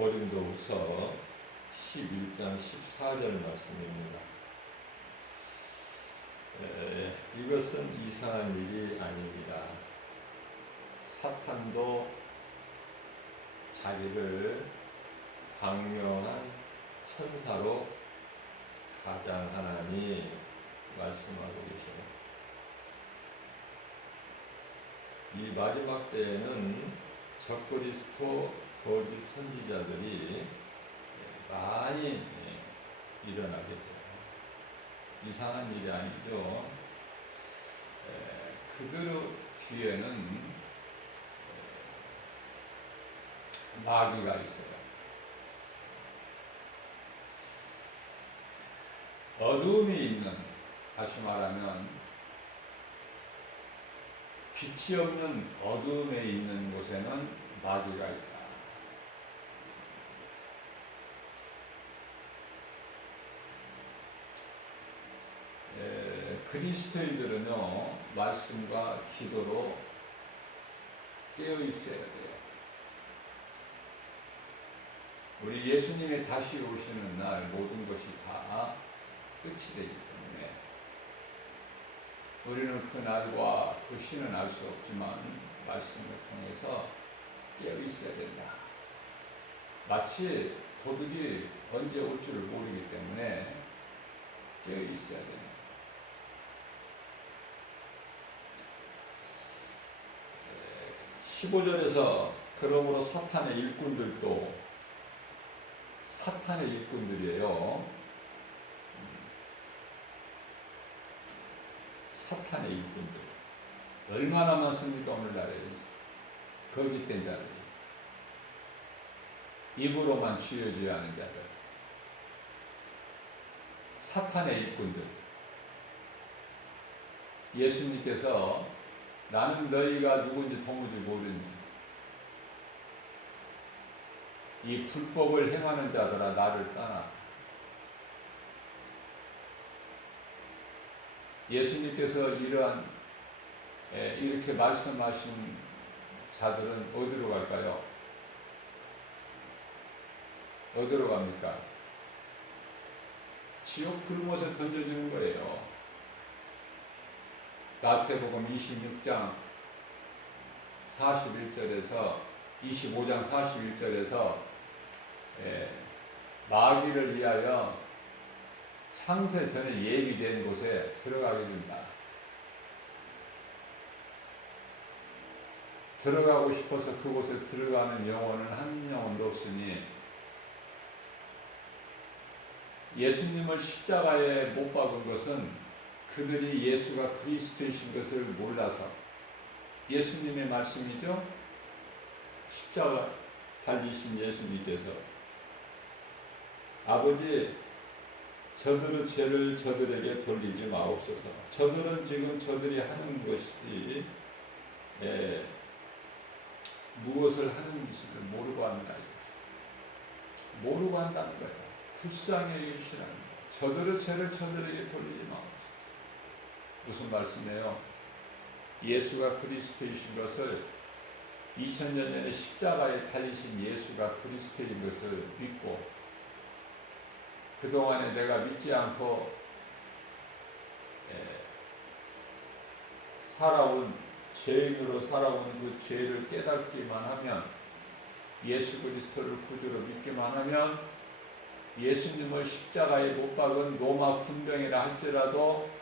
고린도후서 11장 14절 말씀입니다. 이것은 이상한 일이 아닙니다. 사탄도 자기를 광명한 천사로 가장하나니 말씀하고 계십니다. 이 마지막 때에는 적그리스도 거짓 선지자들이 많이 일어나게 돼요. 이상한 일이 아니죠. 그들 뒤에는 마귀가 있어요. 어둠이 있는, 다시 말하면 빛이 없는 어둠에 있는 곳에는 마귀가 있다. 그리스도인들은요, 말씀과 기도로 깨어 있어야 돼요. 우리 예수님이 다시 오시는 날 모든 것이 다 끝이 되기 때문에 우리는 그 날과 그 시는 알 수 없지만 말씀을 통해서 깨어 있어야 된다. 마치 도둑이 언제 올 줄을 모르기 때문에 깨어 있어야 된다. 15절에서 그러므로 사탄의 일꾼들도 사탄의 일꾼들이에요. 사탄의 일꾼들 얼마나 많습니까? 오늘날에 거짓된 자들, 입으로만 쥐어줘야 하는 자들, 사탄의 일꾼들. 예수님께서 나는 너희가 누군지 도무지 모르니 이 불법을 행하는 자들아 나를 떠나. 예수님께서 이렇게 말씀하신 자들은 어디로 갈까요? 어디로 갑니까? 지옥 불못에 던져주는 거예요. 마태복음 26장 41절에서 25장 41절에서 마귀를 위하여 창세 전에 예비된 곳에 들어가게 된다. 들어가고 싶어서 그곳에 들어가는 영혼은 한 영혼도 없으니 예수님을 십자가에 못 박은 것은 그들이 예수가 그리스도이신 것을 몰라서, 예수님의 말씀이죠. 십자가 달리신 예수님께서 아버지 저들의 죄를 저들에게 돌리지 마옵소서. 저들은 지금 저들이 하는 것이 무엇을 하는지를 모르고 한다. 모르고 한다는 거예요. 불쌍히 여기시라는 거예요. 저들의 죄를 저들에게 돌리지 마옵소서. 무슨 말씀이에요? 예수가 그리스도이신 것을 2000년 전에 십자가에 달리신 예수가 그리스도인 것을 믿고 그동안에 내가 믿지 않고 살아온 죄인으로 살아온 그 죄를 깨닫기만 하면, 예수 그리스도를 구주로 믿기만 하면 예수님을 십자가에 못 박은 로마 군병이라 할지라도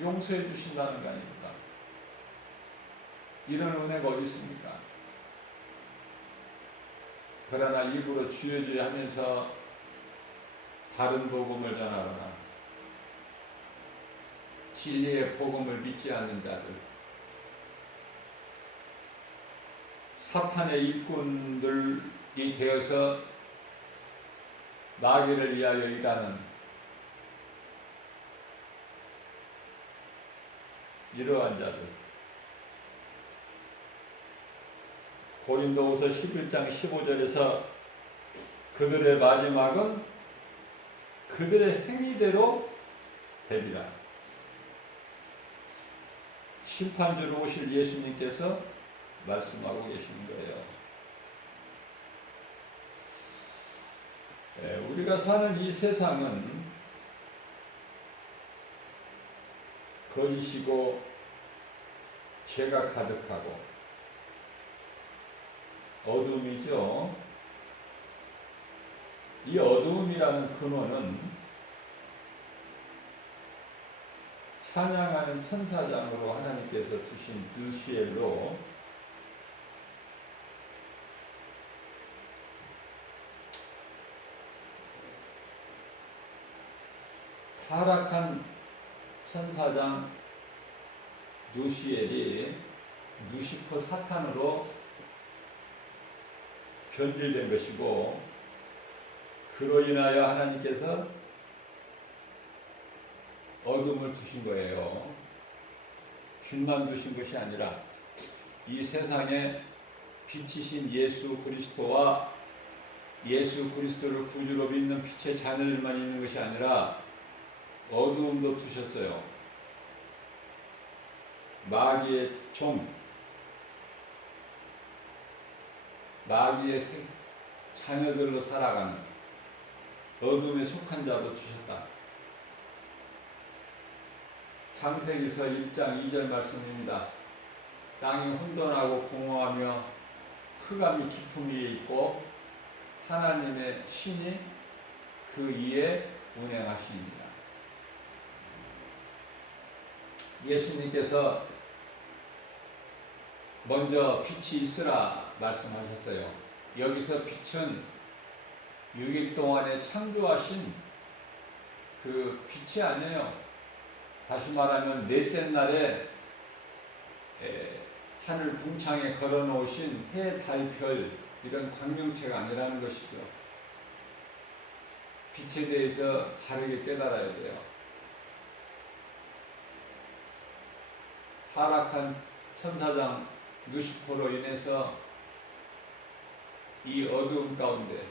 용서해 주신다는 거 아닙니까? 이런 은혜가 어디 있습니까? 그러나 입으로 주여주여 하면서 다른 복음을 전하거나 진리의 복음을 믿지 않는 자들, 사탄의 일꾼들이 되어서 마귀를 위하여 일하는 이러한 자들. 고린도후서 11장 15절에서 그들의 마지막은 그들의 행위대로 되리라. 심판주로 오실 예수님께서 말씀하고 계시는 거예요. 우리가 사는 이 세상은 거짓이고 죄가 가득하고 어둠이죠. 이 어둠이라는 근원은 찬양하는 천사장으로 하나님께서 두신 루시엘로 타락한 천사장 루시엘이 루시퍼 사탄으로 변질된 것이고, 그로 인하여 하나님께서 어둠을 두신 거예요. 빛만 두신 것이 아니라 이 세상에 빛이신 예수 그리스도와 예수 그리스도를 구주로 믿는 빛의 자녀들만 있는 것이 아니라 어두움도 두셨어요. 마귀의 종, 마귀의 자녀들로 살아가는 어둠에 속한 자도 주셨다. 창세기서 1장 2절 말씀입니다. 땅이 혼돈하고 공허하며 흑암이 깊음 위에 있고 하나님의 신이 그 위에 운행하시니라. 예수님께서 먼저 빛이 있으라 말씀하셨어요. 여기서 빛은 6일 동안에 창조하신 그 빛이 아니에요. 다시 말하면 넷째 날에 하늘 궁창에 걸어 놓으신 해, 달, 별 이런 광명체가 아니라는 것이죠. 빛에 대해서 바르게 깨달아야 돼요. 타락한 천사장 루시퍼로 인해서 이 어두움 가운데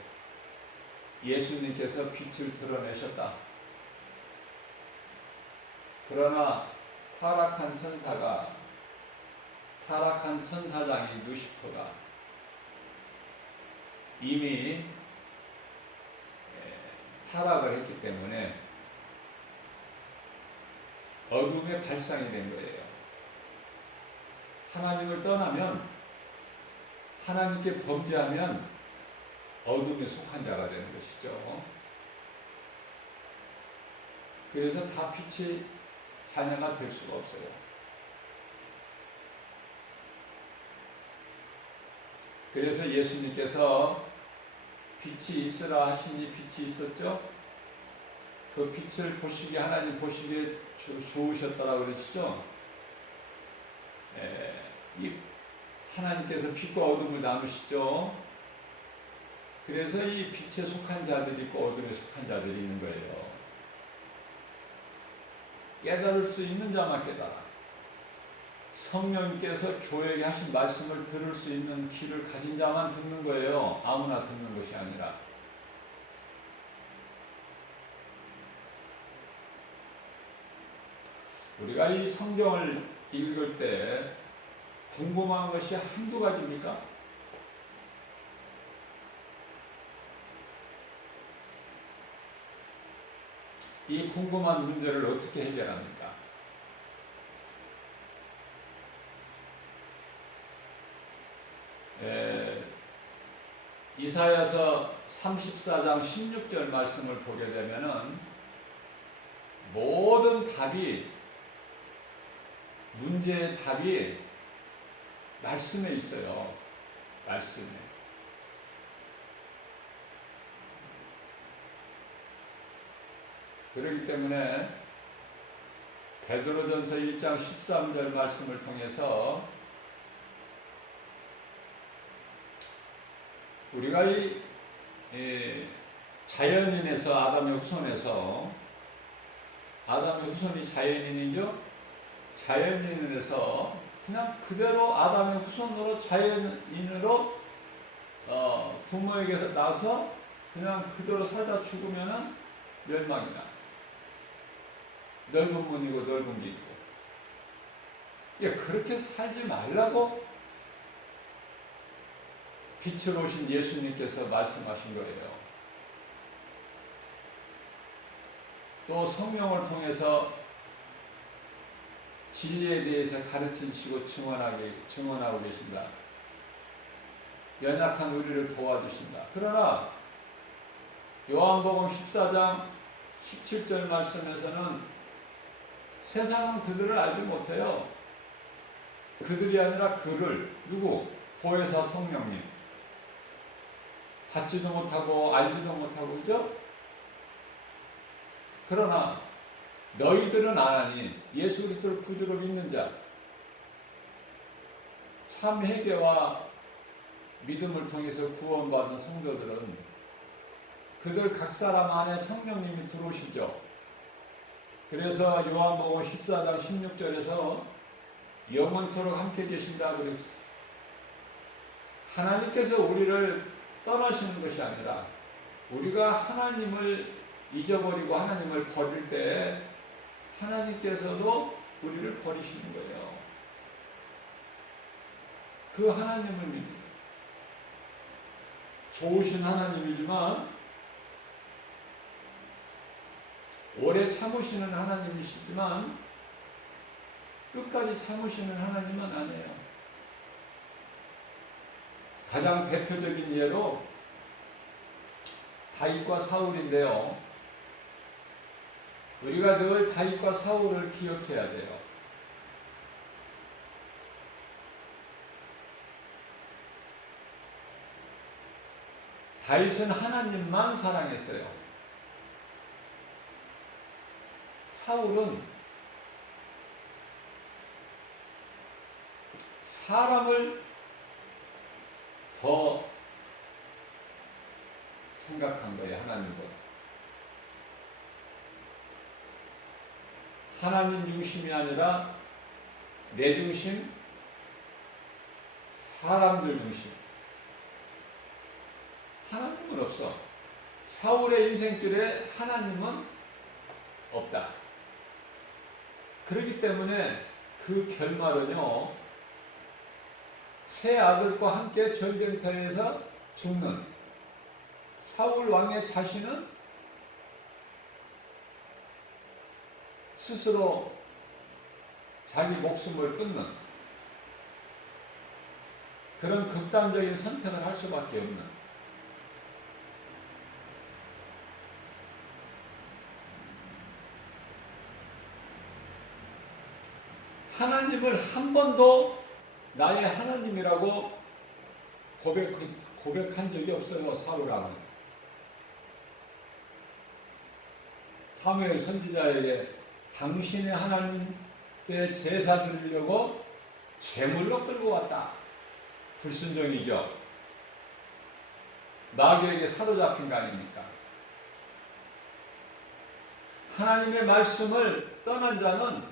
예수님께서 빛을 드러내셨다. 그러나 타락한 천사장인 루시퍼가 이미 타락을 했기 때문에 어둠의 발상이 된 거예요. 하나님을 떠나면, 하나님께 범죄하면 어둠에 속한 자가 되는 것이죠. 그래서 다 빛의 자녀가 될 수가 없어요. 그래서 예수님께서 빛이 있으라 하시니 빛이 있었죠. 그 빛을 보시기에, 하나님 보시기에 좋으셨다라고 그러시죠. 이 하나님께서 빛과 어둠을 나누시죠. 그래서 이 빛에 속한 자들이 있고 어둠에 속한 자들이 있는 거예요. 깨달을 수 있는 자만 깨달아. 성령께서 교회에 하신 말씀을 들을 수 있는 귀를 가진 자만 듣는 거예요. 아무나 듣는 것이 아니라. 우리가 이 성경을 읽을 때 궁금한 것이 한두 가지입니까? 이 궁금한 문제를 어떻게 해결합니까? 이사야서 34장 16절 말씀을 보게 되면은 모든 답이, 문제의 답이 말씀에 있어요. 말씀에. 그렇기 때문에 베드로전서 1장 13절 말씀을 통해서 우리가 이 자연인에서, 아담의 후손에서, 아담의 후손이 자연인이죠. 자연인에서 그냥 그대로 아담의 후손으로, 자연인으로 부모에게서 나서 그냥 그대로 살다 죽으면은 멸망이다. 넓은 문이고 넓은 길이고. 그렇게 살지 말라고 빛을 오신 예수님께서 말씀하신 거예요. 또 성령을 통해서 진리에 대해서 가르치시고 증언하고 계신다. 연약한 우리를 도와주신다. 그러나 요한복음 14장 17절 말씀에서는 세상은 그들을 알지 못해요. 그들이 아니라 그를 누구? 보혜사 성령님. 받지도 못하고 알지도 못하고 그죠? 그러나 너희들은 아나니 예수 그리스도를 구주로 믿는 자, 참 회개와 믿음을 통해서 구원받은 성도들은 그들 각 사람 안에 성령님이 들어오시죠. 그래서 요한복음 14장 16절에서 영원토록 함께 계신다 그랬어요. 하나님께서 우리를 떠나시는 것이 아니라 우리가 하나님을 잊어버리고 하나님을 버릴 때 하나님께서도 우리를 버리시는 거예요. 그 하나님을 믿는 좋으신 하나님이지만 오래 참으시는 하나님이시지만 끝까지 참으시는 하나님은 아니에요. 가장 대표적인 예로 다윗과 사울인데요. 우리가 늘 다윗과 사울을 기억해야 돼요. 다윗은 하나님만 사랑했어요. 사울은 사람을 더 생각한 거예요. 하나님보다. 하나님 중심이 아니라 내 중심, 사람들 중심. 하나님은 없어. 사울의 인생길에 하나님은 없다. 그렇기 때문에 그 결말은요, 세 아들과 함께 전쟁터에서 죽는 사울 왕의 자신은 스스로 자기 목숨을 끊는 그런 극단적인 선택을 할 수밖에 없는 하나님을 한 번도 나의 하나님이라고 고백한 적이 없어요. 사울 왕은. 사무엘 선지자에게 당신의 하나님께 제사 드리려고 제물로 끌고 왔다. 불순종이죠. 마귀에게 사로잡힌 거 아닙니까? 하나님의 말씀을 떠난 자는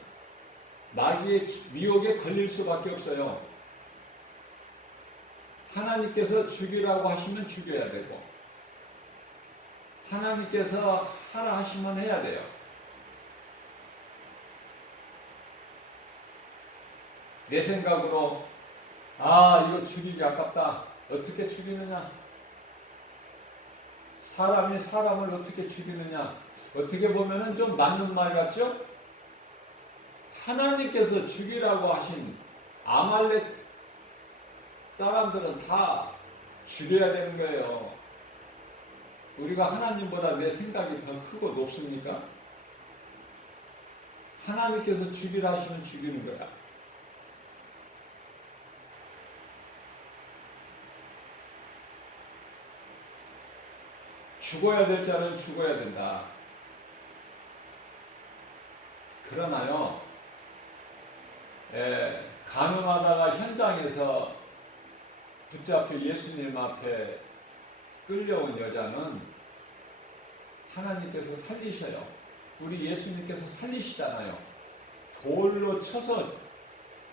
마귀의 미혹에 걸릴 수밖에 없어요. 하나님께서 죽이라고 하시면 죽여야 되고 하나님께서 하라 하시면 해야 돼요. 내 생각으로 이거 죽이기 아깝다. 어떻게 죽이느냐? 사람이 사람을 어떻게 죽이느냐? 어떻게 보면은 좀 맞는 말 같죠? 하나님께서 죽이라고 하신 아말렉 사람들은 다 죽여야 되는 거예요. 우리가 하나님보다 내 생각이 더 크고 높습니까? 하나님께서 죽이라 하시면 죽이는 거야. 죽어야 될 자는 죽어야 된다. 그러나요, 가늠하다가 현장에서 붙잡혀 예수님 앞에 끌려온 여자는 하나님께서 살리셔요. 우리 예수님께서 살리시잖아요. 돌로 쳐서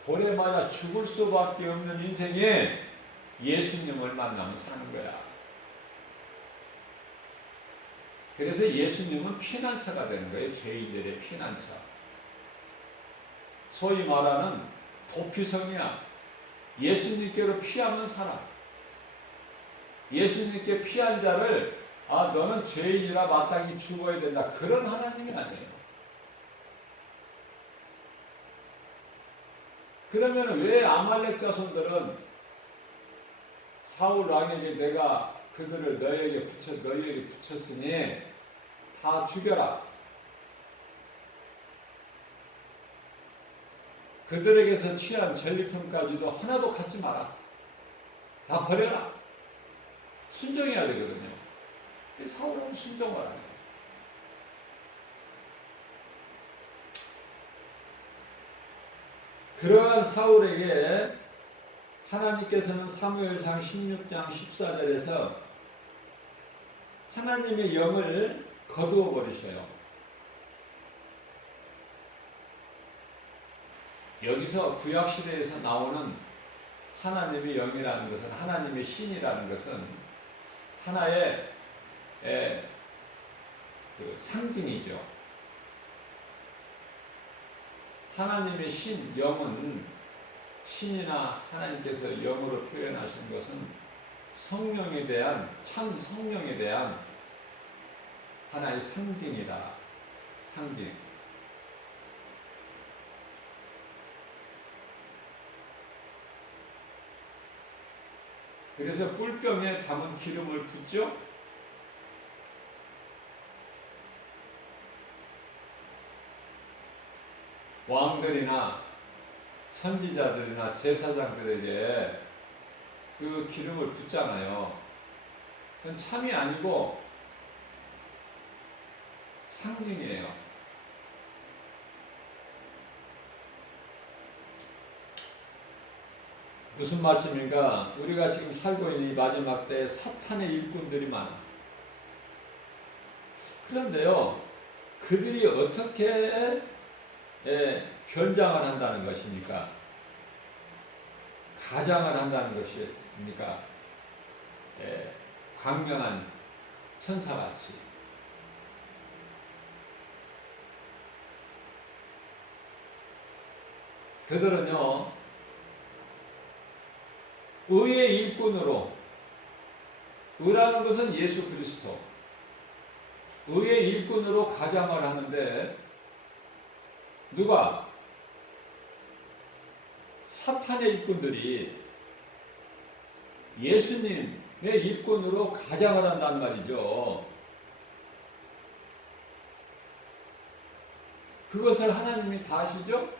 돌에 맞아 죽을 수밖에 없는 인생에 예수님을 만나면 사는 거야. 그래서 예수님은 피난처가 되는 거예요. 죄인들의 피난처. 소위 말하는 도피성이야. 예수님께로 피하면 살아. 예수님께 피한 자를 아, 너는 죄인이라 마땅히 죽어야 된다. 그런 하나님이 아니에요. 그러면 왜 아말렉 자손들은 사울 왕에게 내가 그들을 너희에게 붙였으니 다 죽여라. 그들에게서 취한 전리품까지도 하나도 갖지 마라. 다 버려라. 순종해야 되거든요. 사울은 순종을 안 해요. 그러한 사울에게 하나님께서는 사무엘상 16장 14절에서 하나님의 영을 거두어 버리셔요. 여기서 구약시대에서 나오는 하나님의 영이라는 것은, 하나님의 신이라는 것은 하나의 그 상징이죠. 하나님의 신, 영은, 신이나 하나님께서 영으로 표현하신 것은 성령에 대한, 참 성령에 대한 하나의 상징이다. 상징. 그래서 뿔병에 담은 기름을 붓죠. 왕들이나 선지자들이나 제사장들에게 그 기름을 붓잖아요. 그건 참이 아니고 상징이에요. 무슨 말씀인가? 우리가 지금 살고 있는 이 마지막 때에 사탄의 일꾼들이 많아. 그런데요, 그들이 어떻게 변장을 한다는 것입니까? 가장을 한다는 것입니까? 광명한 천사같이. 그들은요, 의의 일꾼으로, 의라는 것은 예수 그리스도, 의의 일꾼으로 가장을 하는데, 누가? 사탄의 일꾼들이 예수님의 일꾼으로 가장을 한단 말이죠. 그것을 하나님이 다 아시죠?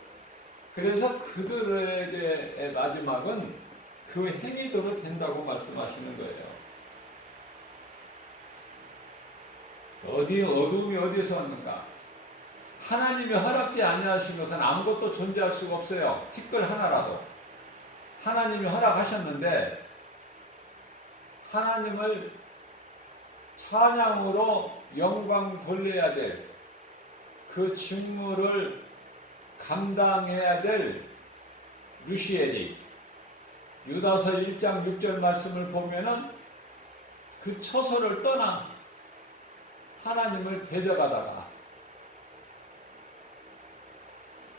그래서 그들에게 마지막은 그 행위대로 된다고 말씀하시는 거예요. 어둠이 어디서 왔는가? 하나님이 허락지 아니하신 것은 아무것도 존재할 수가 없어요. 티끌 하나라도. 하나님이 허락하셨는데 하나님을 찬양으로 영광 돌려야 될 그 직무를 감당해야 될 루시엘이 유다서 1장 6절 말씀을 보면은 그 처소를 떠나 하나님을 대적하다가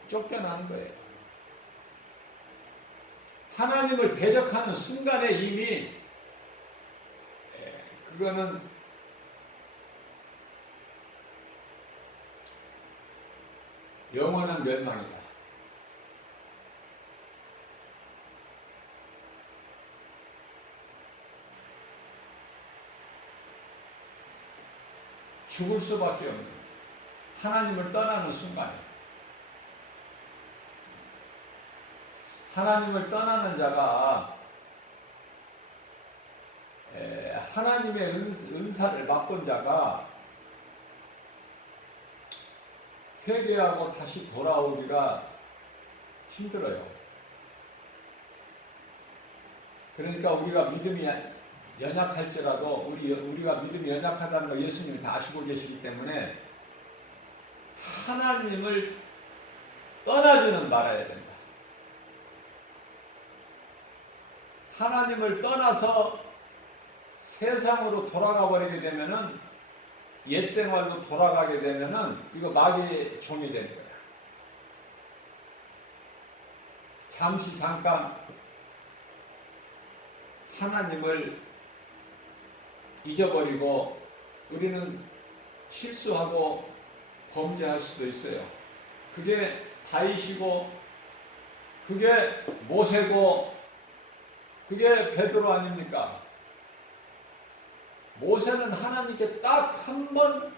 쫓겨나는 거예요. 하나님을 대적하는 순간에 이미 그거는 영원한 멸망이다. 죽을 수밖에 없는 하나님을 떠나는 순간에 하나님을 떠나는 자가 하나님의 은사를 맛본 자가 회개하고 다시 돌아오기가 힘들어요. 그러니까 우리가 믿음이 연약할지라도 우리가 믿음이 연약하다는 걸 예수님이 다 아시고 계시기 때문에 하나님을 떠나지는 말아야 된다. 하나님을 떠나서 세상으로 돌아가 버리게 되면은 옛 생활로 돌아가게 되면은 이거 마귀의 종이 되는 거야. 잠깐 하나님을 잊어버리고 우리는 실수하고 범죄할 수도 있어요. 그게 다윗이고 그게 모세고 그게 베드로 아닙니까? 모세는 하나님께 딱 한 번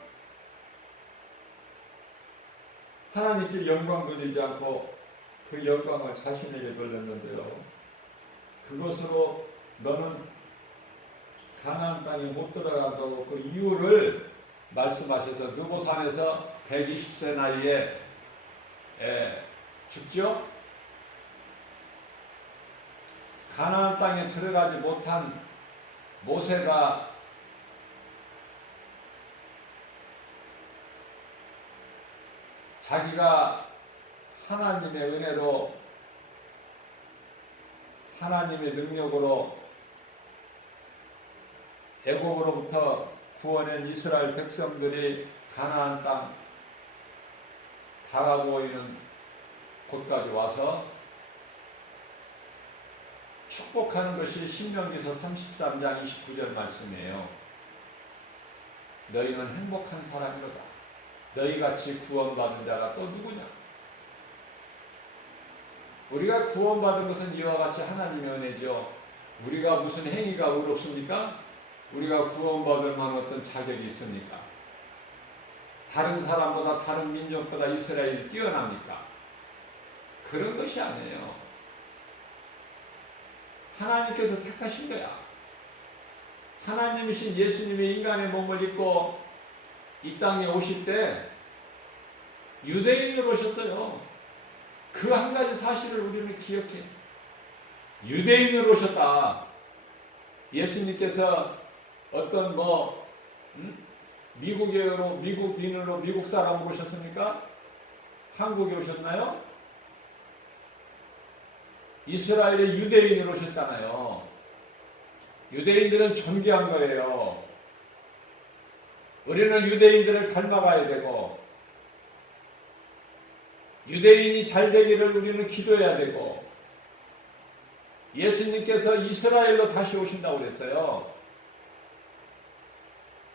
하나님께 영광 돌리지 않고 그 영광을 자신에게 돌렸는데요. 그것으로 너는 가나안 땅에 못 들어간다고 그 이유를 말씀하셔서 느보산에서 120세 나이에 죽죠. 가나안 땅에 들어가지 못한 모세가 자기가 하나님의 은혜로 하나님의 능력으로 애국으로부터 구원한 이스라엘 백성들이 가나안 땅 다가오고 있는 곳까지 와서 축복하는 것이 신명기서 33장 29절 말씀이에요. 너희는 행복한 사람이로다. 너희같이 구원받은 자가 또 누구냐? 우리가 구원받은 것은 이와 같이 하나님의 은혜죠. 우리가 무슨 행위가 의롭습니까? 우리가 구원받을 만한 어떤 자격이 있습니까? 다른 사람보다 다른 민족보다 이스라엘이 뛰어납니까? 그런 것이 아니에요. 하나님께서 택하신 거야. 하나님이신 예수님이 인간의 몸을 입고 이 땅에 오실 때 유대인으로 오셨어요. 그 한 가지 사실을 우리는 기억해. 유대인으로 오셨다. 예수님께서 어떤 미국인으로 미국 사람으로 오셨습니까? 한국에 오셨나요? 이스라엘의 유대인으로 오셨잖아요. 유대인들은 존귀한 거예요. 우리는 유대인들을 닮아가야 되고 유대인이 잘 되기를 우리는 기도해야 되고 예수님께서 이스라엘로 다시 오신다고 그랬어요.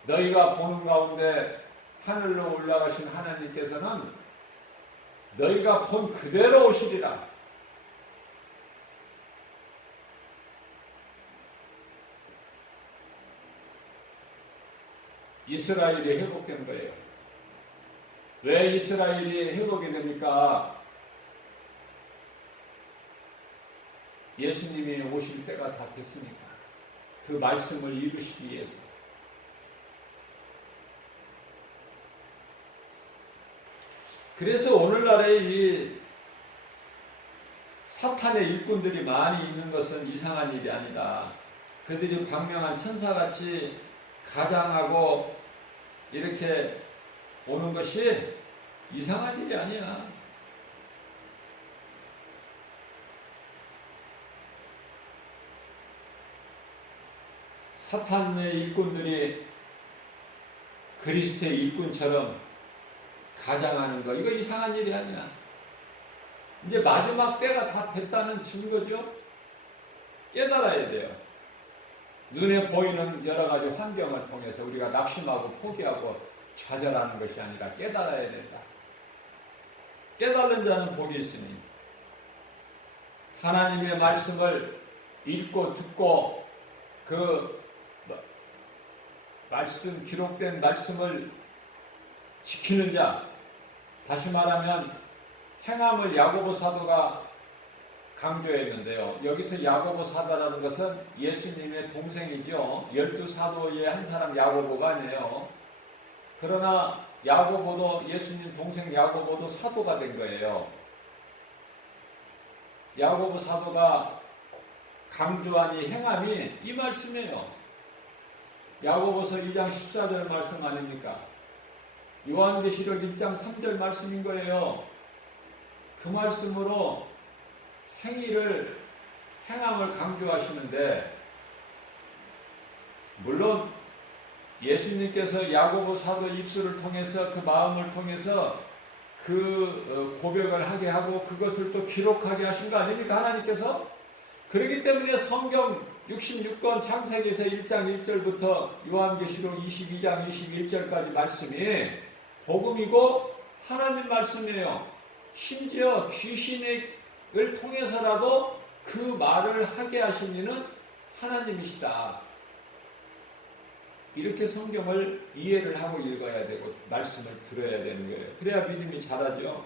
너희가 보는 가운데 하늘로 올라가신 하나님께서는 너희가 본 그대로 오시리라. 이스라엘이 회복된 거예요. 왜 이스라엘이 회복이 됩니까? 예수님이 오실 때가 다 됐으니까. 그 말씀을 이루시기 위해서. 그래서 오늘날에 이 사탄의 일꾼들이 많이 있는 것은 이상한 일이 아니다. 그들이 광명한 천사같이 가장하고 이렇게 오는 것이 이상한 일이 아니야. 사탄의 일꾼들이 그리스도의 일꾼처럼 가장하는 거, 이거 이상한 일이 아니야. 이제 마지막 때가 다 됐다는 증거죠. 깨달아야 돼요. 눈에 보이는 여러 가지 환경을 통해서 우리가 낙심하고 포기하고 좌절하는 것이 아니라 깨달아야 된다. 깨달은 자는 복이 있으니 하나님의 말씀을 읽고 듣고 그 말씀, 기록된 말씀을 지키는 자, 다시 말하면 행함을 야고보 사도가 강조했는데요. 여기서 야고보 사도라는 것은 예수님의 동생이죠. 12사도의 한 사람 야고보가 아니에요. 그러나 야고보도, 예수님 동생 야고보도 사도가 된 거예요. 야고보 사도가 강조한 이 행함이 이 말씀이에요. 야고보서 2장 14절 말씀 아닙니까? 요한계시록 1장 3절 말씀인 거예요. 그 말씀으로 행함을 강조하시는데, 물론 예수님께서 야고보 사도 입술을 통해서 그 마음을 통해서 그 고백을 하게 하고 그것을 또 기록하게 하신 거 아닙니까? 하나님께서. 그렇기 때문에 성경 66권 창세기에서 1장 1절부터 요한계시록 22장 21절까지 말씀이 복음이고 하나님 말씀이에요. 심지어 귀신을 통해서라도 그 말을 하게 하신 이는 하나님이시다. 이렇게 성경을 이해를 하고 읽어야 되고 말씀을 들어야 되는 거예요. 그래야 믿음이 자라죠.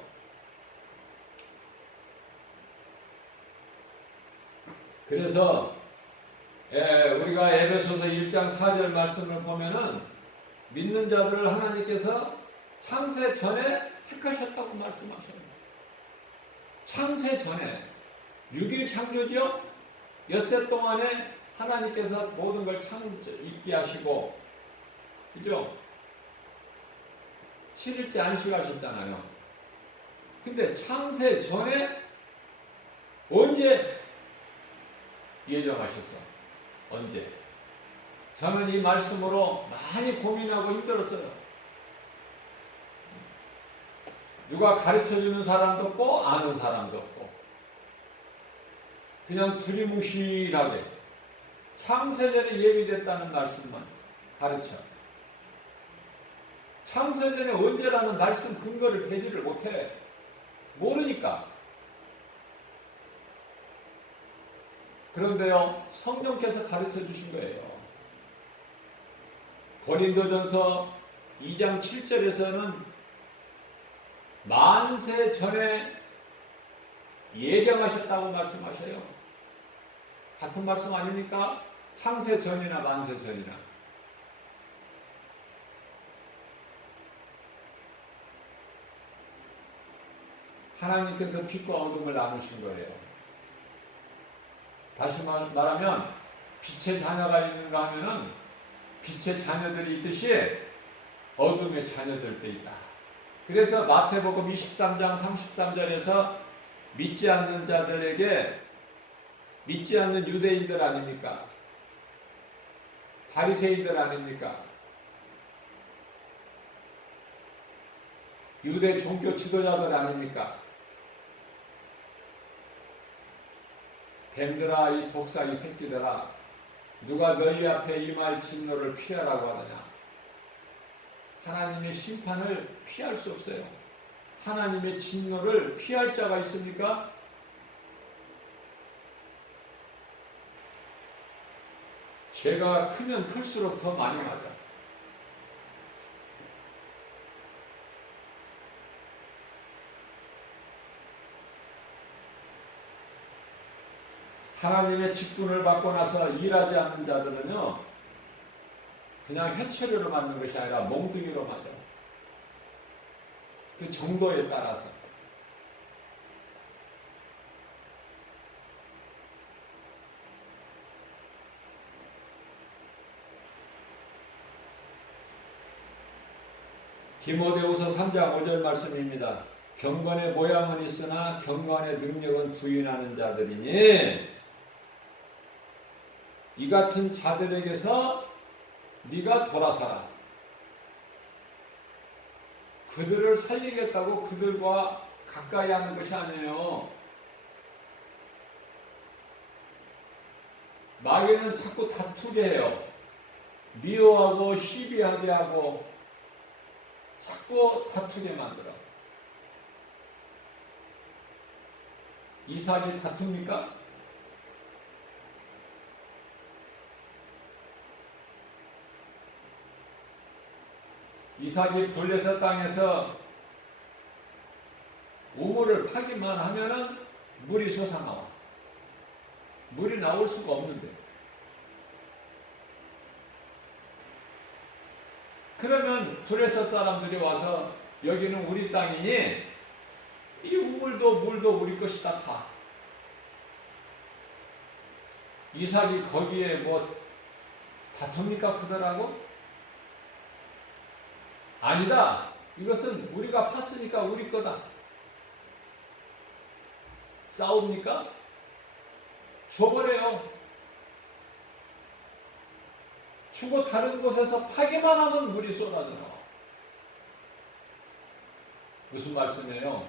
그래서 우리가 에베소서 1장 4절 말씀을 보면은 믿는 자들을 하나님께서 창세 전에 택하셨다고 말씀하셔요. 창세 전에 6일 창조죠. 엿새 동안에 하나님께서 모든 걸 있게 하시고, 그죠? 7일째 안식하셨잖아요. 근데 창세 전에 언제 예정하셨어? 언제? 저는 이 말씀으로 많이 고민하고 힘들었어요. 누가 가르쳐주는 사람도 없고 아는 사람도 없고 그냥 두리뭉실하게 창세전에 예비됐다는 말씀만 가르쳐. 창세전에 언제라는 말씀 근거를 대지를 못해. 모르니까. 그런데요, 성령께서 가르쳐 주신 거예요. 고린도전서 2장 7절에서는 만세 전에 예정하셨다고 말씀하셔요. 같은 말씀 아닙니까? 창세 전이나 만세 전이나. 하나님께서 빛과 어둠을 나누신 거예요. 다시 말하면 빛의 자녀가 있는가 하면은 빛의 자녀들이 있듯이 어둠의 자녀들도 있다. 그래서 마태복음 23장 33절에서 믿지 않는 자들에게 믿지 않는 유대인들 아닙니까? 바리새인들 아닙니까? 유대 종교 지도자들 아닙니까? 뱀들아 이 독사 이 새끼들아 누가 너희 앞에 임할 진노를 피하라고 하느냐. 하나님의 심판을 피할 수 없어요. 하나님의 진노를 피할 자가 있습니까? 죄가 크면 클수록 더 많이 맞아. 하나님의 직분을 받고 나서 일하지 않는 자들은요, 그냥 해체료로 맞는 것이 아니라 몽둥이로 맞아. 그 정도에 따라서. 디모데후서 3장 5절 말씀입니다. 경건의 모양은 있으나 경건의 능력은 부인하는 자들이니 이 같은 자들에게서 네가 돌아서라. 그들을 살리겠다고 그들과 가까이 하는 것이 아니에요. 마귀는 자꾸 다투게 해요. 미워하고 시비하게 하고 자꾸 다투게 만들어. 이삭이 다툽니까? 이삭이 블레셋 땅에서 우물을 파기만 하면은 물이 솟아나와. 물이 나올 수가 없는데. 그러면 블레셋 사람들이 와서 여기는 우리 땅이니 이 우물도 물도 우리 것이다 다. 이삭이 거기에 뭐 다툽니까 그들하고? 아니다. 이것은 우리가 팠으니까 우리 거다. 싸웁니까? 줘버려요. 주고 다른 곳에서 파기만 하면 물이 쏟아져 나와. 무슨 말씀이에요?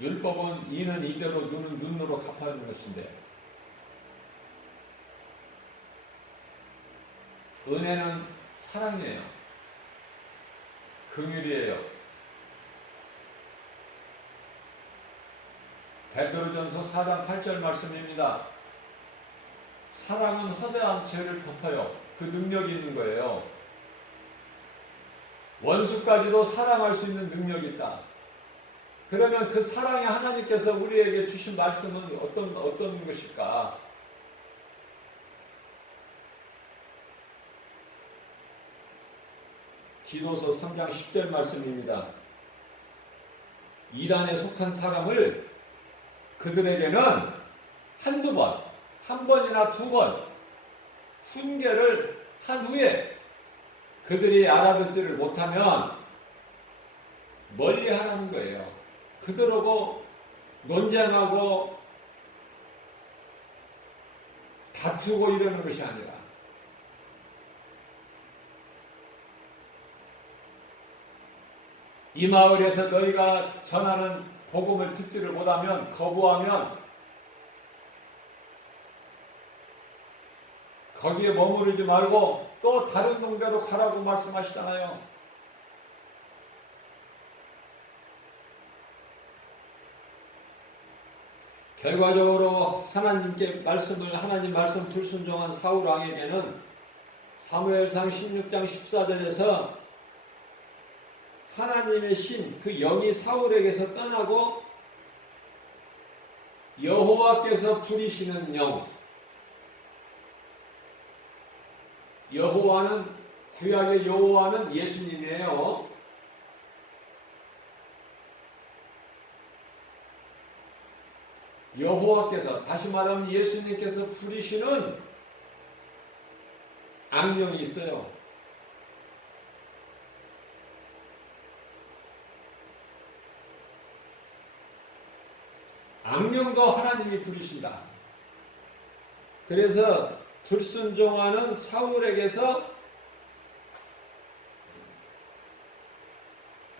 율법은 이는 이대로 눈은 눈으로 갚아주는 것인데 은혜는 사랑이에요. 긍휼이에요. 베드로전서 4장 8절 말씀입니다. 사랑은 허다한 죄를 덮어요. 그 능력이 있는 거예요. 원수까지도 사랑할 수 있는 능력이 있다. 그러면 그 사랑의 하나님께서 우리에게 주신 말씀은 어떤 것일까? 디도서 3장 10절 말씀입니다. 이단에 속한 사람을 그들에게는 한두 번, 한 번이나 두 번 훈계를 한 후에 그들이 알아듣지를 못하면 멀리 하라는 거예요. 그들하고 논쟁하고 다투고 이러는 것이 아니라 이 마을에서 너희가 전하는 복음을 듣지를 못하면 거부하면 거기에 머무르지 말고 또 다른 동네로 가라고 말씀하시잖아요. 결과적으로 하나님 말씀 불순종한 사울 왕에게는 사무엘상 16장 14절에서 하나님의 신, 그 영이 사울에게서 떠나고 여호와께서 부리시는 영, 여호와는 구약의 여호와는 예수님이에요. 여호와께서, 다시 말하면 예수님께서 부리시는 악령이 있어요. 악령도 하나님이 부리신다. 그래서 불순종하는 사울에게서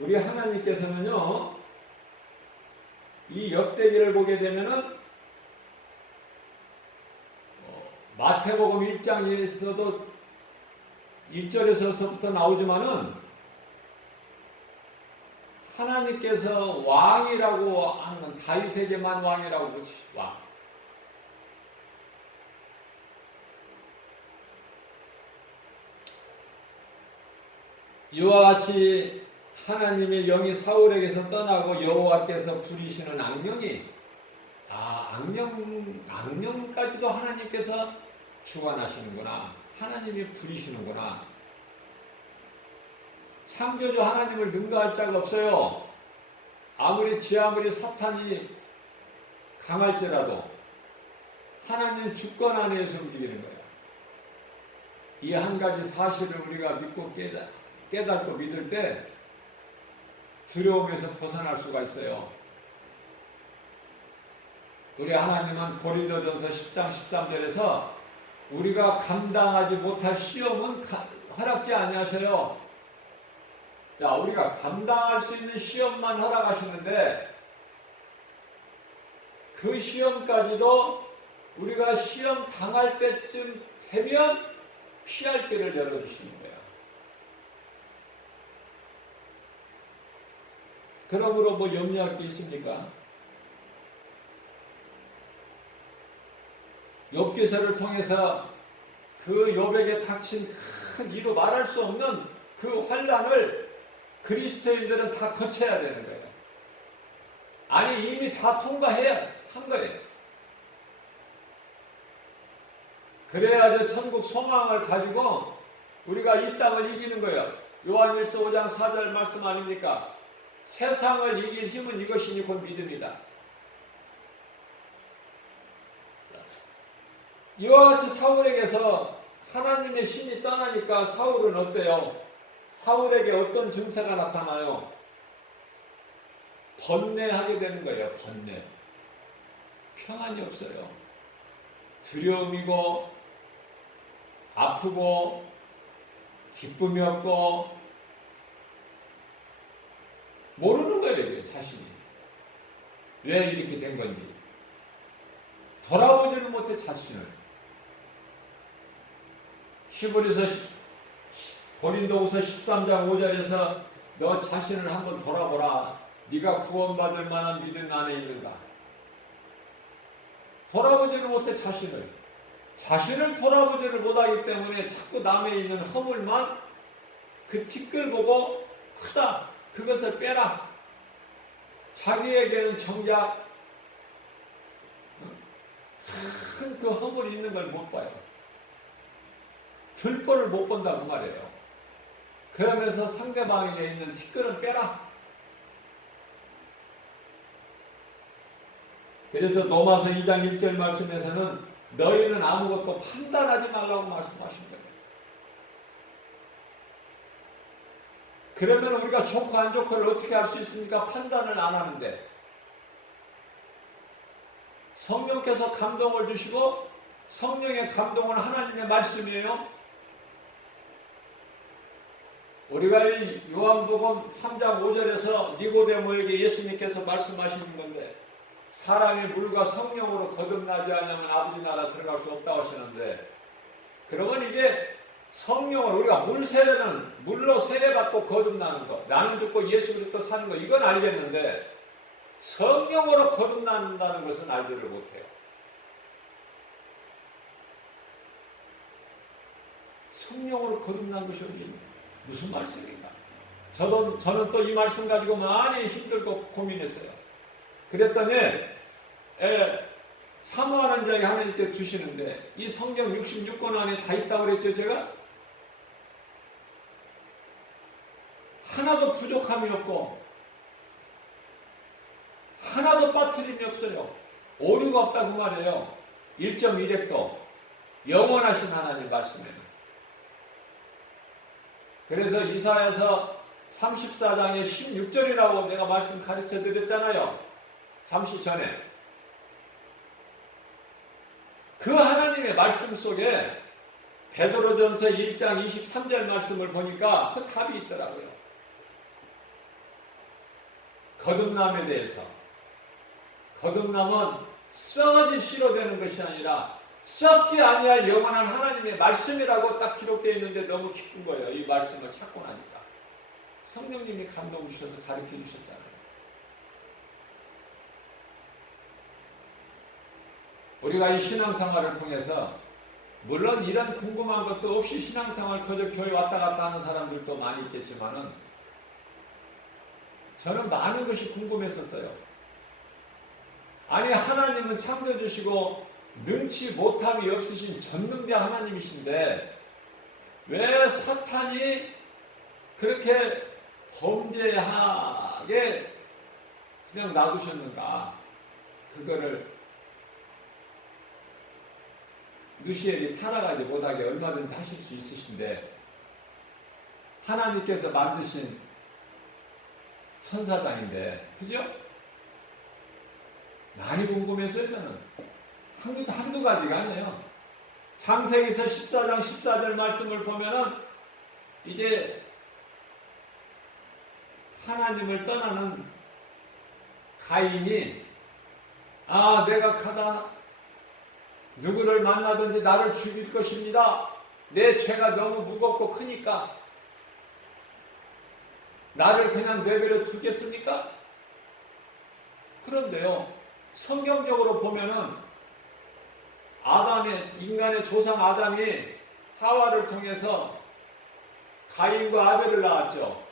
우리 하나님께서는요, 이 역대기를 보게 되면은 마태복음 1장에서도 1절에서부터 나오지만은 하나님께서 왕이라고 하는 다윗에게만 왕이라고 왕. 이와 같이 하나님의 영이 사울에게서 떠나고 여호와께서 부리시는 악령이 악령까지도 하나님께서 주관하시는구나. 하나님이 부리시는구나. 창조주 하나님을 능가할 자가 없어요. 아무리 사탄이 강할지라도 하나님 주권 안에서 움직이는 거예요. 이 한 가지 사실을 우리가 믿고 깨닫고 믿을 때 두려움에서 벗어날 수가 있어요. 우리 하나님은 고린도전서 10장 13절에서 우리가 감당하지 못할 시험은 허락지 아니하셔요. 자, 우리가 감당할 수 있는 시험만 허락하시는데 그 시험까지도 우리가 시험 당할 때쯤 되면 피할 길을 열어주시는 거예요. 그러므로 뭐 염려할 게 있습니까? 욥기서를 통해서 그 욥에게 닥친 큰 이루 말할 수 없는 그 환난을 그리스도인들은 다 거쳐야 되는 거예요. 아니 이미 다 통과해야 한 거예요. 그래야지 천국 소망을 가지고 우리가 이 땅을 이기는 거예요. 요한일서 5장 4절 말씀 아닙니까? 세상을 이길 힘은 이것이니 곧 믿음이다. 이와 같이 사울에게서 하나님의 신이 떠나니까 사울은 어때요? 사울에게 어떤 증세가 나타나요? 번뇌하게 되는 거예요. 번뇌. 평안이 없어요. 두려움이고 아프고 기쁨이 없고 모르는 거예요. 이게 자신이. 왜 이렇게 된 건지. 돌아보지를 못해 자신을. 고린도후서 13장 5절에서 너 자신을 한번 돌아보라. 네가 구원받을 만한 믿음 안에 있는가. 돌아보지를 못해 자신을 돌아보지를 못하기 때문에 자꾸 남에 있는 허물만 그 티끌 보고 크다. 그것을 빼라. 자기에게는 정작 큰 그 허물이 있는 걸 못 봐요. 들보를 못 본다고 말이에요. 그러면서 상대방에게 있는 티끌은 빼라. 그래서 로마서 2장 1절 말씀에서는 너희는 아무것도 판단하지 말라고 말씀하신 거예요. 그러면 우리가 좋고 안 좋고를 어떻게 할 수 있습니까? 판단을 안 하는데. 성령께서 감동을 주시고 성령의 감동은 하나님의 말씀이에요. 우리가 이 요한복음 3장 5절에서 니고데모에게 예수님께서 말씀하시는 건데 사람이 물과 성령으로 거듭나지 않으면 아버지 나라 들어갈 수 없다고 하시는데 그러면 이게 성령을 우리가 물로 세례받고 거듭나는 것 나는 죽고 예수 그리스도 사는 것 이건 알겠는데 성령으로 거듭난다는 것은 알지를 못해요. 성령으로 거듭난 것이 무슨 말씀인가? 저는 또 이 말씀 가지고 많이 힘들고 고민했어요. 그랬더니 사모하는 자에게 하나님께 주시는데 이 성경 66권 안에 다 있다고 그랬죠 제가? 하나도 부족함이 없고 하나도 빠트림이 없어요. 오류가 없다고 말해요. 1.1핵도 영원하신 하나님 말씀에는. 그래서 이사야서 34장의 16절이라고 내가 말씀 가르쳐 드렸잖아요. 잠시 전에. 그 하나님의 말씀 속에 베드로전서 1장 23절 말씀을 보니까 그 답이 있더라고요. 거듭남에 대해서. 거듭남은 썩어진 씨로 되는 것이 아니라 썩지 아니할 영원한 하나님의 말씀이라고 딱 기록되어 있는데 너무 기쁜 거예요. 이 말씀을 찾고 나니까. 성령님이 감동 주셔서 가르쳐 주셨잖아요. 우리가 이 신앙생활을 통해서 물론 이런 궁금한 것도 없이 신앙생활 그저 교회 왔다 갔다 하는 사람들도 많이 있겠지만은 저는 많은 것이 궁금했었어요. 아니 하나님은 창조주시고 능치 못함이 없으신 전능자 하나님이신데 왜 사탄이 그렇게 범죄하게 그냥 놔두셨는가? 그거를 누시엘이 타락하지 못하게 얼마든지 하실 수 있으신데 하나님께서 만드신 천사장인데 그죠? 많이 궁금했어요 저는. 한두 가지가 아니에요. 창세기서 14장 14절 말씀을 보면은 이제 하나님을 떠나는 가인이 내가 가다 누구를 만나든지 나를 죽일 것입니다. 내 죄가 너무 무겁고 크니까 나를 그냥 내버려 두겠습니까? 그런데요. 성경적으로 보면은 인간의 조상 아담이 하와를 통해서 가인과 아벨을 낳았죠.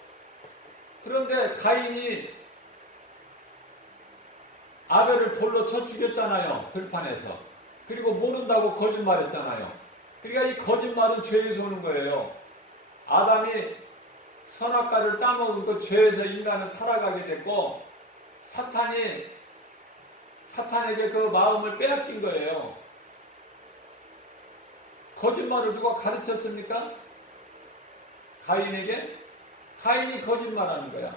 그런데 가인이 아벨을 돌로 쳐 죽였잖아요. 들판에서. 그리고 모른다고 거짓말했잖아요. 그러니까 이 거짓말은 죄에서 오는 거예요. 아담이 선악과를 따먹은 그 죄에서 인간은 타락하게 됐고 사탄에게 그 마음을 빼앗긴 거예요. 거짓말을 누가 가르쳤습니까? 가인에게? 가인이 거짓말하는 거야.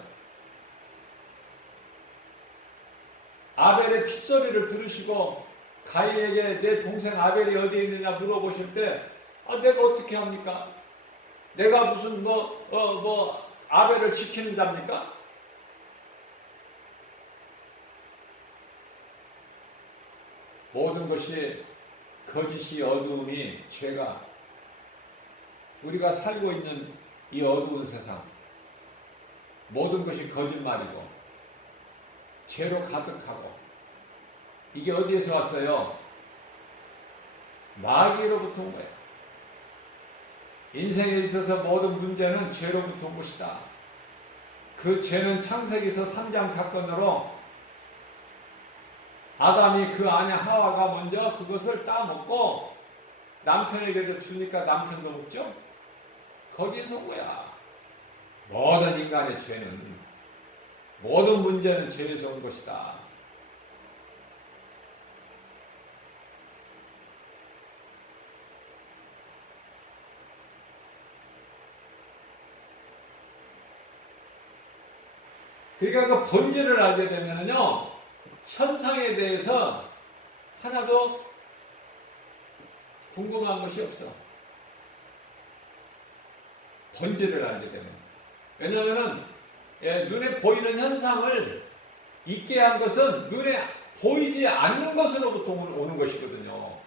아벨의 핏소리를 들으시고 가인에게 내 동생 아벨이 어디에 있느냐 물어보실 때 내가 어떻게 합니까? 내가 무슨 아벨을 지키는 자입니까? 모든 것이 거짓이 어두움이 죄가 우리가 살고 있는 이 어두운 세상 모든 것이 거짓말이고 죄로 가득하고 이게 어디에서 왔어요? 마귀로부터 온 거예요. 인생에 있어서 모든 문제는 죄로부터 온 것이다. 그 죄는 창세기서 3장 사건으로 아담이 그 아내 하와가 먼저 그것을 따먹고 남편에게도 주니까 남편도 먹죠? 거기에서 온 거야. 모든 인간의 죄는 모든 문제는 죄에서 온 것이다. 그러니까 그 본질을 알게 되면요, 현상에 대해서 하나도 궁금한 것이 없어. 본질을 알게 되면. 왜냐하면 눈에 보이는 현상을 있게 한 것은 눈에 보이지 않는 것으로부터 오는 것이거든요.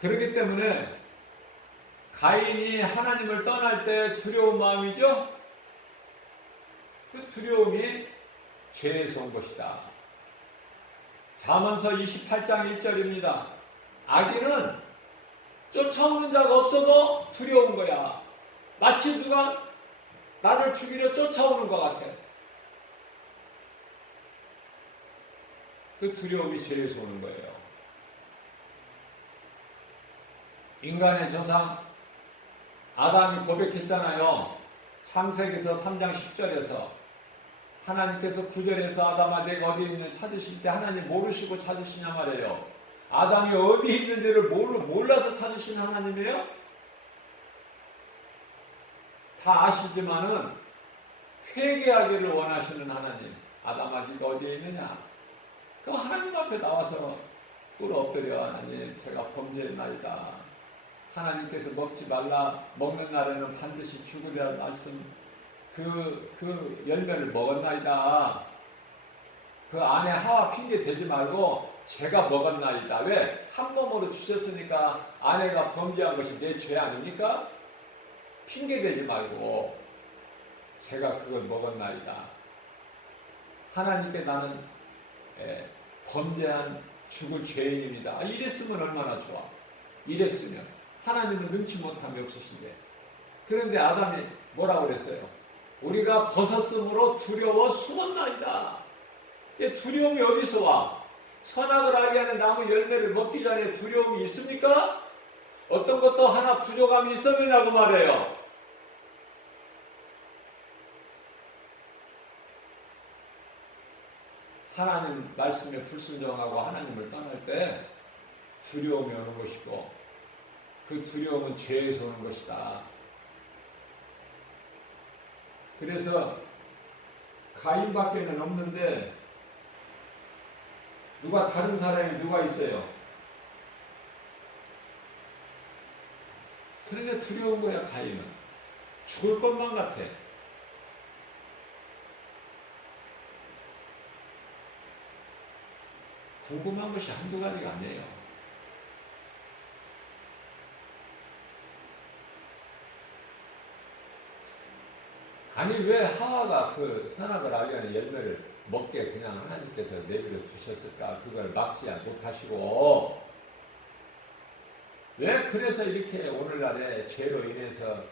그렇기 때문에 가인이 하나님을 떠날 때 두려운 마음이죠? 그 두려움이 죄에서 온 것이다. 잠언서 28장 1절입니다. 악인은 쫓아오는 자가 없어도 두려운 거야. 마치 누가 나를 죽이려 쫓아오는 것 같아. 그 두려움이 죄에서 오는 거예요. 인간의 조상 아담이 고백했잖아요. 창세기서 3장 10절에서 하나님께서 9절에서 아담아 내가 어디 있는지 찾으실 때 하나님 모르시고 찾으시냐 말이에요. 아담이 어디 있는지를 몰라서 찾으시는 하나님이에요? 다 아시지만은 회개하기를 원하시는 하나님. 아담아 네가 어디에 있느냐? 그럼 하나님 앞에 나와서 꿇어 엎드려 하나님 제가 범죄했나이다. 하나님께서 먹지 말라 먹는 날에는 반드시 죽으리라는 말씀 그 열매를 먹었나이다. 그 안에 하와 핑계 대지 말고 제가 먹었나이다. 왜? 한 몸으로 주셨으니까 아내가 범죄한 것이 내 죄 아닙니까? 핑계 대지 말고 제가 그걸 먹었나이다. 하나님께 나는 범죄한 죽을 죄인입니다. 이랬으면 얼마나 좋아. 이랬으면 하나님은 눈치 못함이 없으신데. 그런데 아담이 뭐라고 그랬어요? 우리가 벗었으므로 두려워 숨었나이다. 두려움이 어디서 와? 선악을 알게 하는 나무 열매를 먹기 전에 두려움이 있습니까? 어떤 것도 하나 부족함이 있었느냐고 말해요. 하나님 말씀에 불순종하고 하나님을 떠날 때 두려움이 오는 것이고 그 두려움은 죄에서 오는 것이다. 그래서 가인밖에는 없는데 누가 다른 사람이 누가 있어요? 그러니까 두려운 거야. 가인은 죽을 것만 같아. 궁금한 것이 한두 가지가 아니에요. 아니 왜 하와가 그 선악을 알게 하는 열매를 먹게 그냥 하나님께서 내버려 두셨을까? 그걸 막지 못하시고 왜 그래서 이렇게 오늘날에 죄로 인해서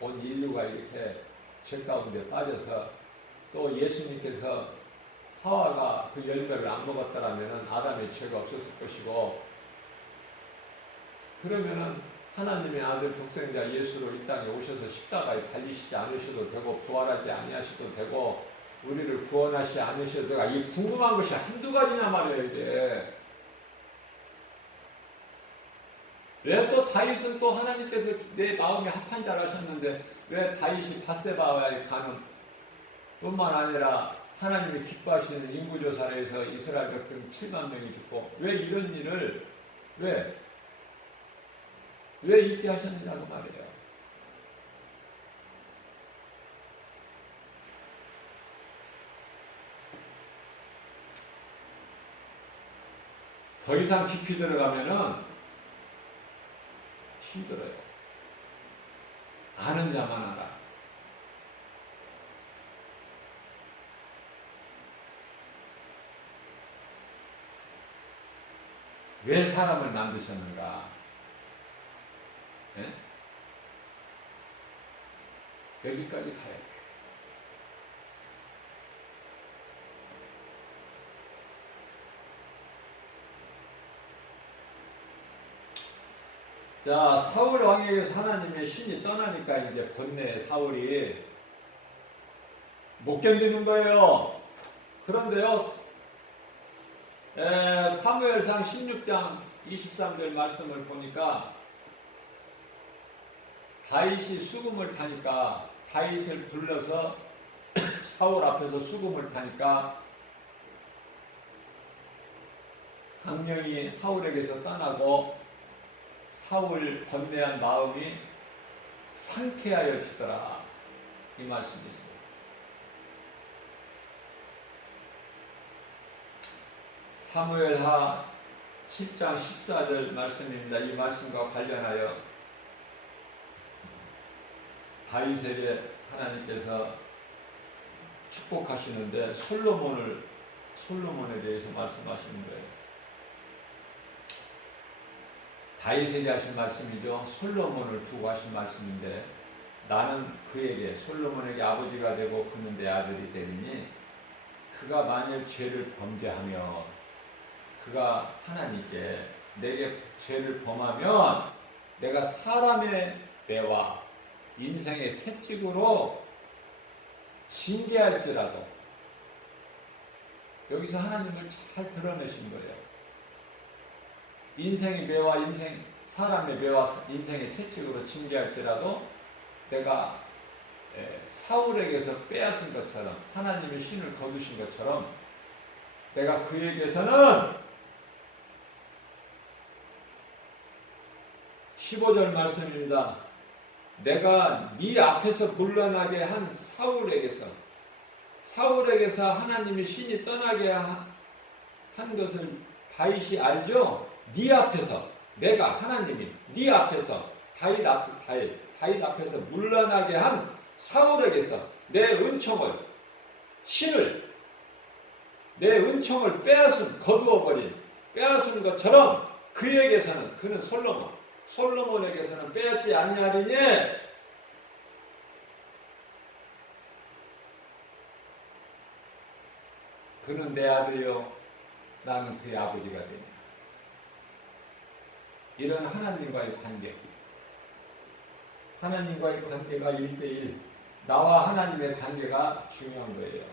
온 인류가 이렇게 죄 가운데 빠져서 또 예수님께서 하와가 그 열매를 안 먹었다라면 아담의 죄가 없었을 것이고 그러면은 하나님의 아들 독생자 예수로 이 땅에 오셔서 십자가에 달리시지 않으셔도 되고 부활하지 아니하셔도 되고 우리를 구원하시 않으셔도 되고 이 궁금한 것이 한두 가지냐 말이에요. 이게 왜 또 다윗은 또 하나님께서 내 마음에 합한 자라 하셨는데 왜 다윗이 밧세바와의 간음 뿐만 아니라 하나님이 기뻐하시는 인구조사에서 이스라엘 백성 7만 명이 죽고 왜 이런 일을 왜 왜 있게 하셨느냐고 말이에요. 더 이상 깊이 들어가면은 힘들어요. 아는 자만 알아. 왜 사람을 만드셨는가? 예? 여기까지 가야 돼. 자, 사울 왕에게서 하나님의 신이 떠나니까 이제 번뇌 사울이 못 견디는 거예요. 그런데요, 사무엘상 16장 23절 말씀을 보니까 다윗이 수금을 타니까 다윗을 불러서 사울 앞에서 수금을 타니까 악령이 사울에게서 떠나고 사울 번뇌한 마음이 상쾌하여지더라. 이 말씀이 있어요. 사무엘하 7장 14절 말씀입니다. 이 말씀과 관련하여 다윗에게 하나님께서 축복하시는데 솔로몬에 대해서 말씀하시는 거예요. 다윗에게 하신 말씀이죠. 솔로몬을 두고 하신 말씀인데 나는 그에게 솔로몬에게 아버지가 되고 그는 내 아들이 되리니 그가 만일 죄를 범죄하며 그가 하나님께 내게 죄를 범하면 내가 사람의 매와 인생의 채찍으로 징계할지라도 여기서 하나님을 잘 드러내신 거예요. 인생의 매와 사람의 매와 인생의 채찍으로 징계할지라도 내가 사울에게서 빼앗은 것처럼 하나님의 신을 거두신 것처럼 내가 그에게서는 15절 말씀입니다. 내가 네 앞에서 물러나게 한 사울에게서 하나님의 신이 떠나게 한 것을 다윗이 알죠? 네 앞에서 내가 하나님이 네 앞에서 다윗 앞에서 물러나게 한 사울에게서 내 은총을 빼앗은 것처럼 그에게서는 그는 솔로몬에게서는 빼앗지 아니하리니 그는 내 아들이요 나는 그의 아버지가 되니. 이런 하나님과의 관계가 1대1, 나와 하나님의 관계가 중요한 거예요.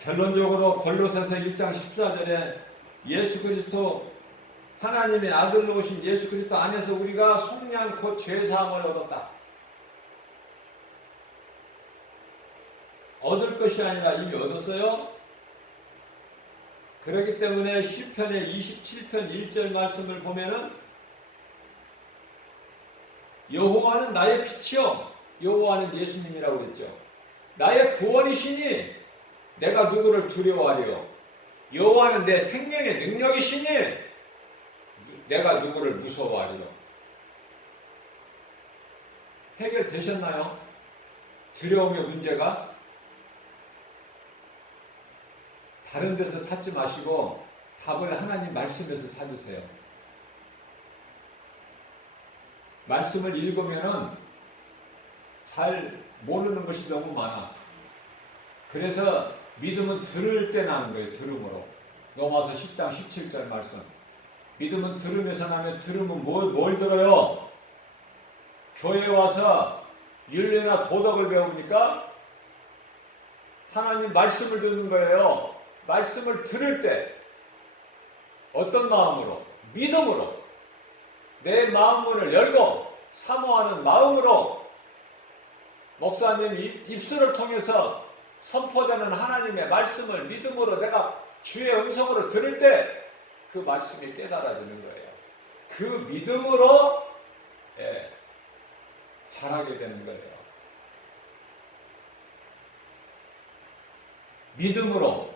결론적으로 골로새서 1장 14절에 예수 그리스도 하나님의 아들로 오신 예수 그리스도 안에서 우리가 속량 곧 죄사함을 얻었다. 얻을 것이 아니라 이미 얻었어요. 그렇기 때문에 시편의 27편 1절 말씀을 보면은 여호와는 나의 빛이요, 여호와는 예수님이라고 그랬죠. 나의 구원이시니 내가 누구를 두려워하리요. 여호와는 내 생명의 능력이시니 내가 누구를 무서워하리요. 해결되셨나요? 두려움의 문제가? 다른 데서 찾지 마시고 답을 하나님 말씀에서 찾으세요. 말씀을 읽으면은 잘 모르는 것이 너무 많아. 그래서 믿음은 들을 때 나는 거예요. 들음으로. 로마서 10장 17절 말씀. 믿음은 들음에서 나면 들음은 뭘 들어요? 교회 와서 윤리나 도덕을 배웁니까? 하나님 말씀을 듣는 거예요. 말씀을 들을 때 어떤 마음으로? 믿음으로. 내 마음문을 열고 사모하는 마음으로 목사님 입술을 통해서 선포되는 하나님의 말씀을 믿음으로 내가 주의 음성으로 들을 때 그 말씀이 깨달아지는 거예요. 그 믿음으로 자라게 되는 거예요. 믿음으로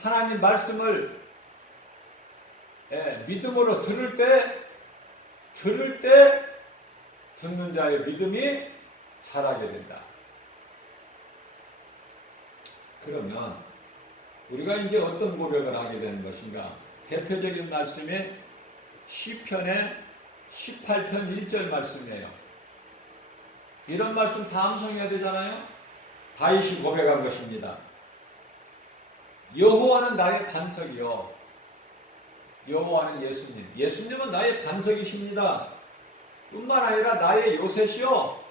하나님 말씀을 믿음으로 들을 때 듣는 자의 믿음이 자라게 된다. 그러면 우리가 이제 어떤 고백을 하게 되는 것인가? 대표적인 말씀이 시편의 18편 1절 말씀이에요. 이런 말씀 다 암송해야 되잖아요. 다윗이 고백한 것입니다. 여호와는 나의 반석이요. 여호와는 예수님. 예수님은 나의 반석이십니다. 뿐만 아니라 나의 요새시요.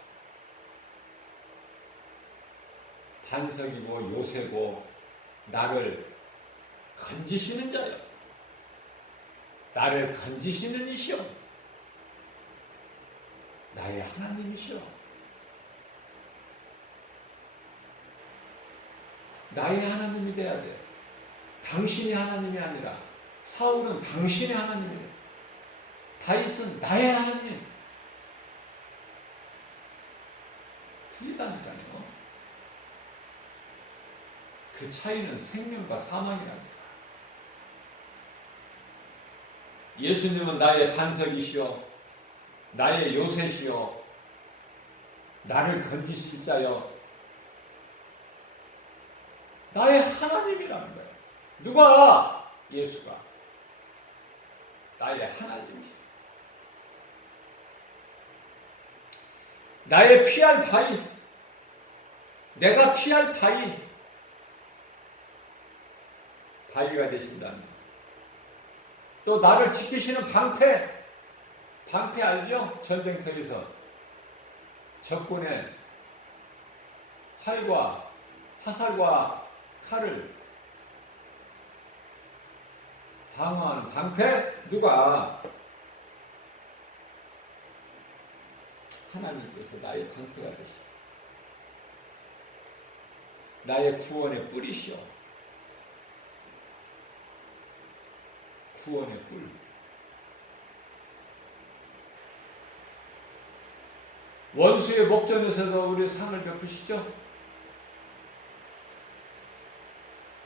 반석이고 요새고 나를 건지시는 자요. 나를 건지시는 이시요. 나의 하나님이시요. 나의 하나님이 돼야 돼. 당신이 하나님이 아니라 사울은 당신의 하나님이래. 다윗은 나의 하나님. 틀리다니까요. 그 차이는 생명과 사망이라니까. 예수님은 나의 반석이시오. 나의 요새시오. 나를 건지실 자요. 나의 하나님이라는 거예요. 누가? 예수가. 나의 하나님이시오. 나의 피할 바위. 내가 피할 바위. 바위가 되신다는 거예요. 또 나를 지키시는 방패. 방패 알죠? 전쟁터에서 적군의 활과 화살과 칼을 방어하는 방패. 누가? 하나님께서 나의 방패가 되시오. 나의 구원의 뿌리시오. 구원의 뿔. 원수의 목전에서도 우리 상을 베푸시죠.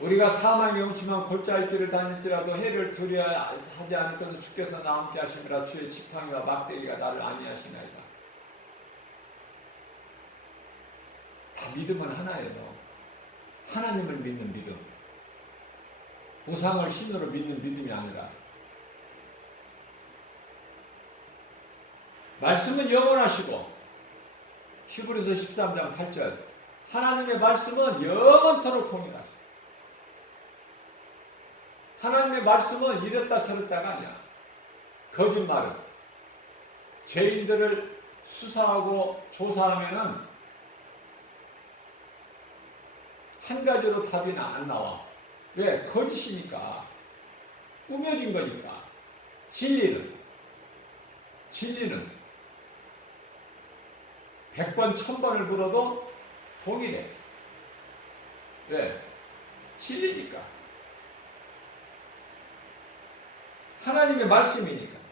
우리가 사망의 음침한 골짜기 길을 다닐지라도 해를 두려워하지 않고도 주께서 나와 함께 하심이라. 주의 지팡이와 막대기가 나를 안위하시나이다. 다 믿음은 하나예요. 하나님을 믿는 믿음. 우상을 신으로 믿는 믿음이 아니라. 말씀은 영원하시고 히브리서 13장 8절 하나님의 말씀은 영원토록 동일하시고 하나님의 말씀은 이랬다 저랬다가 아니야. 거짓말은 죄인들을 수사하고 조사하면은 한 가지로 답이 안 나와. 왜? 거짓이니까. 꾸며진 거니까. 진리는 100번, 1000번을 불어도 동일해. 왜? 진리니까. 하나님의 말씀이니까.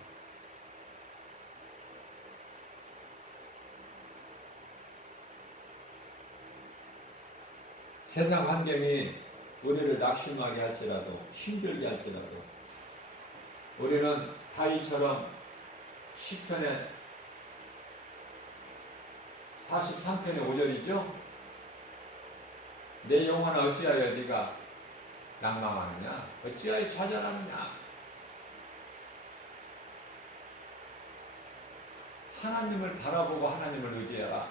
세상 환경이 우리를 낙심하게 할지라도 힘들게 할지라도 우리는 다윗처럼 시편의 43편의 5절이죠. 내 영혼아 어찌하여 네가 낭망하느냐? 어찌하여 좌절하느냐? 하나님을 바라보고 하나님을 의지해라.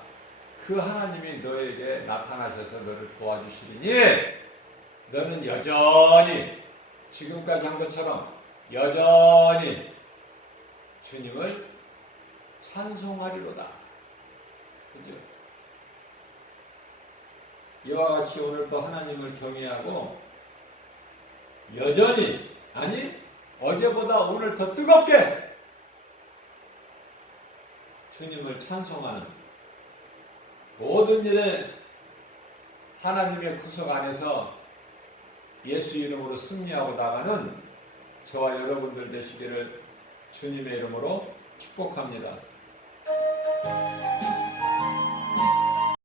그 하나님이 너에게 나타나셔서 너를 도와주시리니 너는 여전히 지금까지 한 것처럼 여전히 주님을 찬송하리로다. 그죠? 이와 같이 오늘 또 하나님을 경외하고 여전히 아니 어제보다 오늘 더 뜨겁게 주님을 찬송하는 모든 일에 하나님의 구속 안에서 예수 이름으로 승리하고 나가는 저와 여러분들 되시기를 주님의 이름으로 축복합니다.